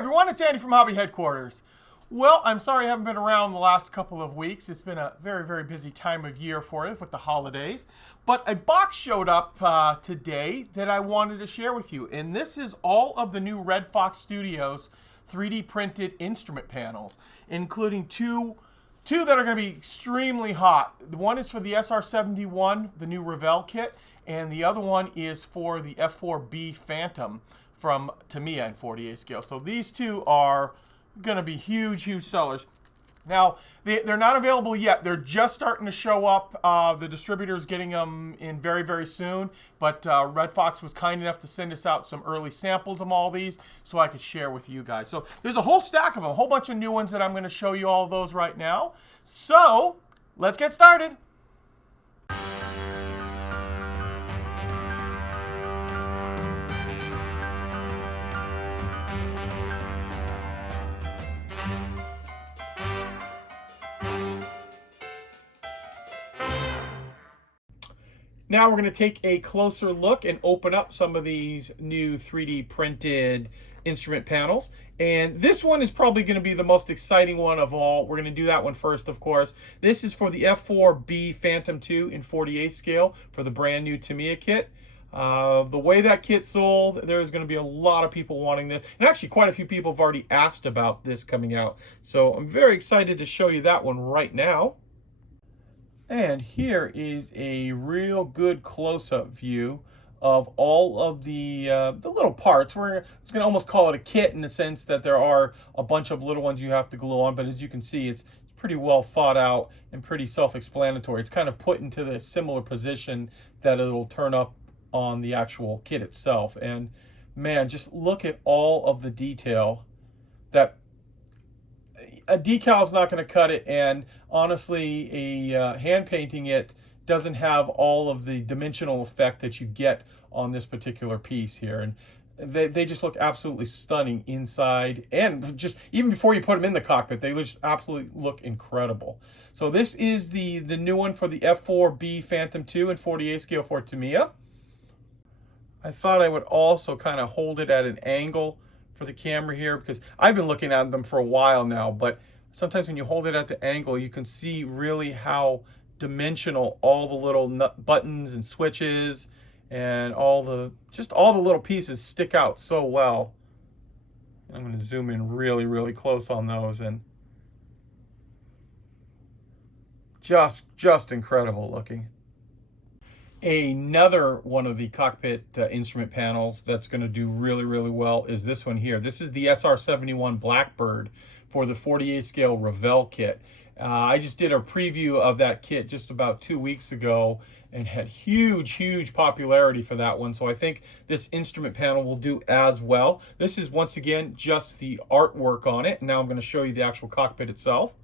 everyone, it's Andy from Hobby Headquarters. Well, I'm sorry I haven't been around the last couple of weeks. It's been a very, very busy time of year for it with the holidays. But a box showed up today that I wanted to share with you. And this is all of the new Red Fox Studios 3D printed instrument panels, including two that are going to be extremely hot. One is for the SR71, the new Revell kit, and the other one is for the F4B Phantom from Tamiya in 48 scale. So these two are going to be huge, huge sellers. Now, they're not available yet. They're just starting to show up. The distributor is getting them in very, very soon. But Red Fox was kind enough to send us out some early samples of all these so I could share with you guys. So there's a whole stack of them, a whole bunch of new ones that I'm going to show you all of those right now. So let's get started. Now we're going to take a closer look and open up some of these new 3D printed instrument panels. And this one is probably going to be the most exciting one of all. We're going to do that one first, of course. This is for the F4B Phantom 2 in 48 scale for the brand new Tamiya kit. The way that kit sold, there's going to be a lot of people wanting this. And actually, quite a few people have already asked about this coming out. So I'm very excited to show you that one right now. And here is a real good close-up view of all of the little parts. We're going to almost call it a kit in the sense that there are a bunch of little ones you have to glue on. But as you can see, it's pretty well thought out and pretty self-explanatory. It's kind of put into the similar position that it'll turn up on the actual kit itself. And man, just look at all of the detail that a decal is not going to cut it, and honestly, hand painting it doesn't have all of the dimensional effect that you get on this particular piece here. And they just look absolutely stunning inside, and just even before you put them in the cockpit, they just absolutely look incredible. So this is the new one for the F4B Phantom 2 in 48 scale for Tamiya. I thought I would also kind of hold it at an angle for the camera here, because I've been looking at them for a while now, but sometimes when you hold it at the angle, you can see really how dimensional all the little buttons and switches and all the little pieces stick out so well. I'm going to zoom in really, really close on those, and just incredible looking. Another one of the cockpit instrument panels that's going to do really, really well is this one here. This is the SR71 Blackbird for the 48 scale Revell kit. I just did a preview of that kit just about 2 weeks ago and had huge popularity for that one. So I think this instrument panel will do as well. This is once again just the artwork on it. Now I'm going to show you the actual cockpit itself.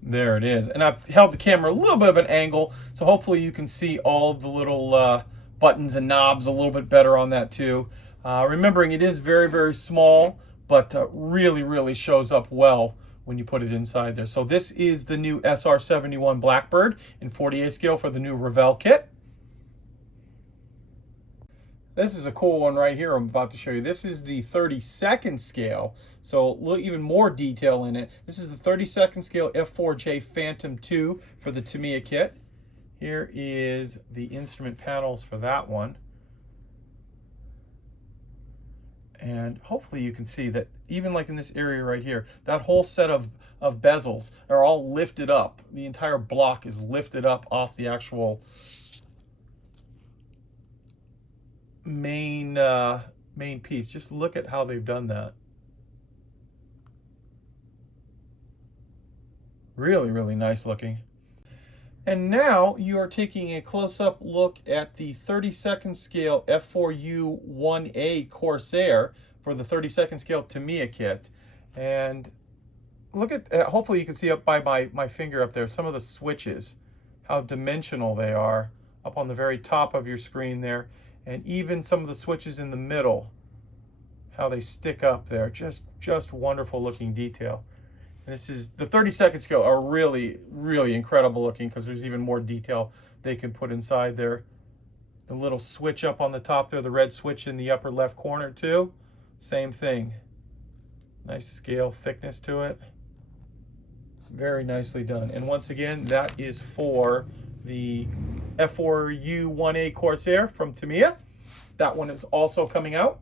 There it is. And I've held the camera a little bit of an angle, so hopefully you can see all of the little buttons and knobs a little bit better on that too. Remembering it is very, very small, but really shows up well when you put it inside there. So this is the new SR71 Blackbird in 48 scale for the new Revell kit. This is a cool one right here I'm about to show you. This is the 32nd scale, so look, even more detail in it. This is the 32nd scale F4J Phantom 2 for the Tamiya kit. Here is the instrument panels for that one. And hopefully you can see that even like in this area right here, that whole set of bezels are all lifted up. The entire block is lifted up off the actual main piece. Just look at how they've done that. Really nice looking. And now you are taking a close-up look at the 32nd scale F4U1A Corsair for the 32nd scale Tamiya kit. And look at, hopefully you can see up by my finger up there, some of the switches, how dimensional they are up on the very top of your screen there. And even some of the switches in the middle, how they stick up there. Just wonderful looking detail. And this is the 32nd scale are really incredible looking, because there's even more detail they can put inside there. The little switch up on the top there, the red switch in the upper left corner too, same thing. Nice scale thickness to it. Very nicely done. And once again, that is for the F4U1A Corsair from Tamiya. That one is also coming out.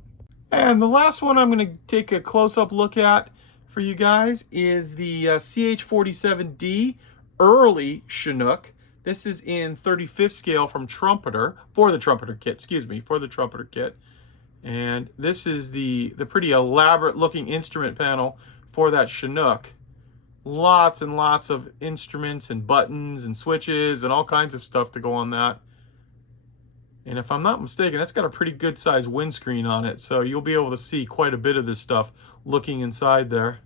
And the last one I'm going to take a close-up look at for you guys is the CH47D early Chinook. This is in 35th scale from Trumpeter, for the Trumpeter kit, excuse me, for the Trumpeter kit. And this is the pretty elaborate looking instrument panel for that Chinook. Lots and lots of instruments and buttons and switches and all kinds of stuff to go on that. And if I'm not mistaken, that's got a pretty good sized windscreen on it. So you'll be able to see quite a bit of this stuff looking inside there.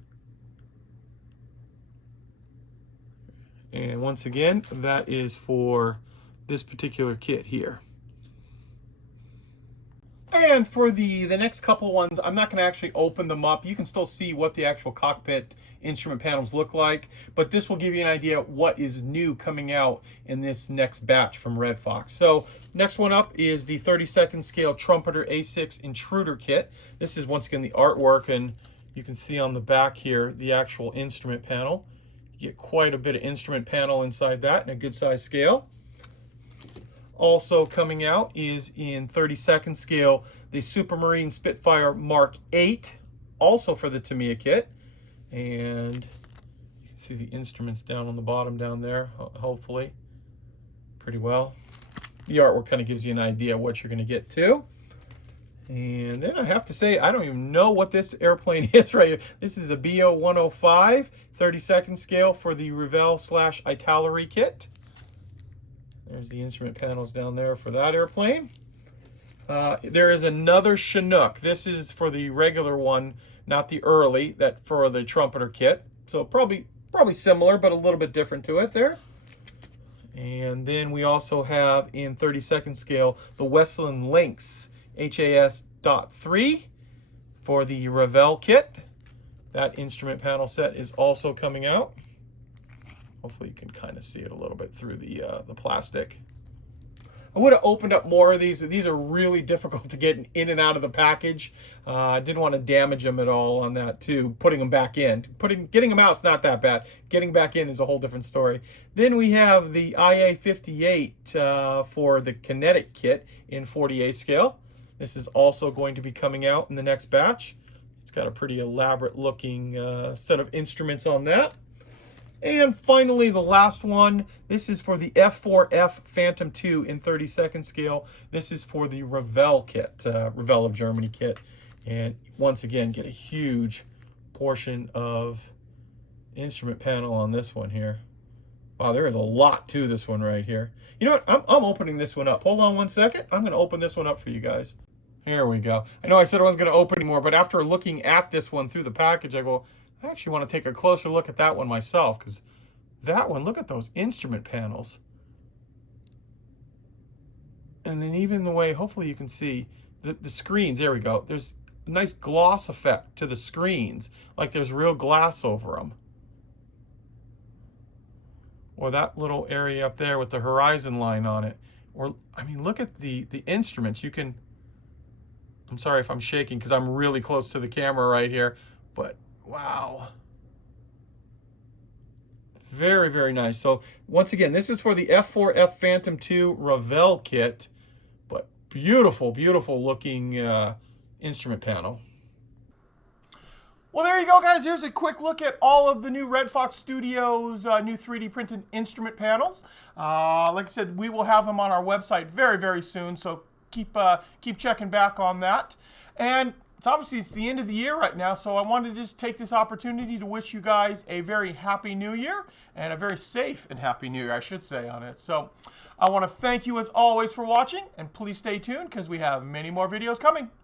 And once again, that is for this particular kit here. And for the next couple ones, I'm not going to actually open them up. You can still see what the actual cockpit instrument panels look like, but this will give you an idea what is new coming out in this next batch from Red Fox. So next one up is the 32nd scale Trumpeter A6 Intruder kit. This is once again the artwork, and you can see on the back here the actual instrument panel. You get quite a bit of instrument panel inside that in a good size scale. Also coming out is in 32nd scale, the Supermarine Spitfire Mark 8, also for the Tamiya kit. And you can see the instruments down on the bottom down there, hopefully, pretty well. The artwork kind of gives you an idea of what you're going to get too. And then I have to say, I don't even know what this airplane is right here. This is a BO-105, 32nd scale for the Revell /Italeri kit. There's the instrument panels down there for that airplane. There is another Chinook. This is for the regular one, not the early, that for the Trumpeter kit. So probably similar, but a little bit different to it there. And then we also have in 32nd scale, the Westland Lynx HAS.3 for the Revell kit. That instrument panel set is also coming out. Hopefully you can kind of see it a little bit through the plastic. I would have opened up more of these. These are really difficult to get in and out of the package. I didn't want to damage them at all on that too. Putting them back in. Getting them out is not that bad. Getting back in is a whole different story. Then we have the IA-58 for the Kinetic kit in 48 scale. This is also going to be coming out in the next batch. It's got a pretty elaborate looking set of instruments on that. And finally, the last one, this is for the F4B Phantom 2 in 32nd scale. This is for the Revell kit, Revell of Germany kit. And once again, get a huge portion of instrument panel on this one here. Wow, there is a lot to this one right here. You know what? I'm opening this one up. Hold on one second. I'm going to open this one up for you guys. Here we go. I know I said I wasn't going to open anymore, but after looking at this one through the package, I go, I actually want to take a closer look at that one myself, because that one, look at those instrument panels. And then even the way, hopefully you can see, the screens, there we go. There's a nice gloss effect to the screens, like there's real glass over them. Or that little area up there with the horizon line on it. Or, I mean, look at the instruments. You can, I'm sorry if I'm shaking because I'm really close to the camera right here, but wow. Very, very nice. So once again, this is for the F4B Phantom 2 Revell kit, but beautiful, beautiful looking instrument panel. Well, there you go, guys. Here's a quick look at all of the new Red Fox Studios new 3D printed instrument panels. Like I said, we will have them on our website very, very soon, so keep checking back on that. And it's the end of the year right now, so I wanted to just take this opportunity to wish you guys a very happy new year, and a very safe and happy new year, I should say, on it. So I want to thank you as always for watching, and please stay tuned because we have many more videos coming.